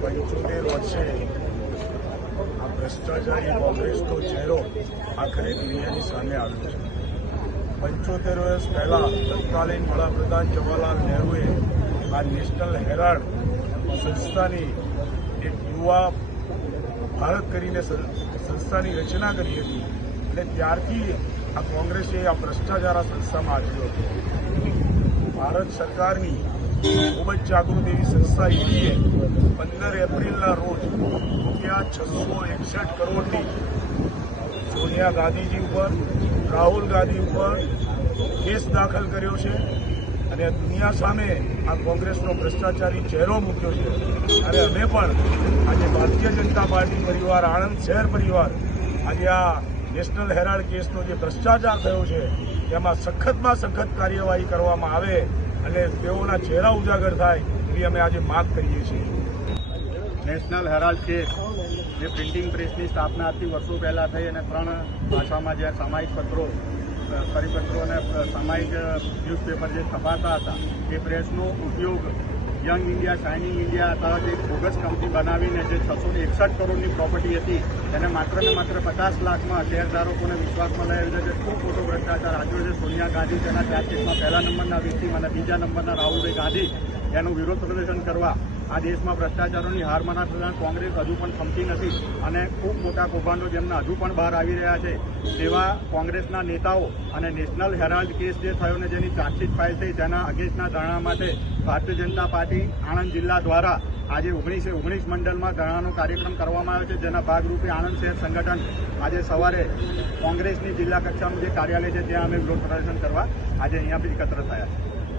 પંચોતેર વર્ષે આ ભ્રષ્ટાચારી કોંગ્રેસનો ચહેરો આખરે દુનિયાની સામે આવ્યો છે. પંચોતેર વર્ષ પહેલા તત્કાલીન વડાપ્રધાન જવાહરલાલ નહેરુએ આ નેશનલ હેરાલ્ડ સંસ્થાની એક યુવા ભારત કરીને સંસ્થાની રચના કરી હતી. અને ત્યારથી આ કોંગ્રેસે આ ભ્રષ્ટાચાર આ સંસ્થામાં આચર્યો હતો. ભારત સરકારની ખૂબ જ જાગૃત એવી સંસ્થા ઈડીએ પંદર એપ્રિલના રોજ રૂપિયા છસો એકસઠ કરોડની સોનિયા ગાંધીજી ઉપર, રાહુલ ગાંધી ઉપર કેસ દાખલ કર્યો છે અને દુનિયા સામે આ કોંગ્રેસનો ભ્રષ્ટાચારી ચહેરો મૂક્યો છે. અને અમે પણ આજે ભારતીય જનતા પાર્ટી પરિવાર, આણંદ શહેર પરિવાર, આજે આ નેશનલ હેરાલ્ડ કેસનો જે ભ્રષ્ટાચાર થયો છે, તેમાં સખતમાં સખત કાર્યવાહી કરવામાં આવે અને તેઓના ચહેરા ઉજાગર થાય એવી અમે આજે માંગ કરીએ છીએ. નેશનલ હેરાલ્ડ કેસ જે પ્રિન્ટિંગ પ્રેસની સ્થાપના આજથી વર્ષો પહેલાં થઈ અને ત્રણ ભાષામાં જે સામાયિક પત્રો પરિપત્રો અને સામાયિક ન્યૂઝપેપર જે છપાતા હતા, એ પ્રેસનો ઉપયોગ યંગ ઇન્ડિયા શાઇનિંગ ઇન્ડિયા તરત એક બોગસ કંપની બનાવીને જે છસો એકસઠ કરોડની પ્રોપર્ટી હતી, તેને માત્ર ને માત્ર પચાસ લાખમાં શેરધારકોને વિશ્વાસમાં લઈ આવી છે ખૂબ મોટો ભ્રષ્ટાચાર આપ્યો છે, સોનિયા ગાંધી તેના ચાર્જશીટમાં પહેલા નંબરના વ્યક્તિ અને બીજા નંબરના રાહુલભાઈ ગાંધી એનું વિરોધ પ્રદર્શન કરવા આ દેશમાં ભ્રષ્ટાચારોની હાર થતાં કોંગ્રેસ હજુ પણ થમતી નથી અને ખૂબ મોટા કૌભાંડો જેમના હજુ પણ બહાર આવી રહ્યા છે, તેવા કોંગ્રેસના નેતાઓ અને નેશનલ હેરાલ્ડ કેસ જે થયો ને જેની ચાર્જશીટ ફાઇલ થઈ તેના અગેન્સ્ટના ધરણા માટે ભારતીય જનતા પાર્ટી આણંદ જિલ્લા દ્વારા આજે ઓગણીસે ઓગણીસ મંડળમાં ધરણાનો કાર્યક્રમ કરવામાં આવ્યો છે, જેના ભાગરૂપે આણંદ શહેર સંગઠન આજે સવારે કોંગ્રેસની જિલ્લા કક્ષાનું જે કાર્યાલય છે, ત્યાં અમે વિરોધ પ્રદર્શન કરવા આજે અહીંયા એકત્ર થયા છે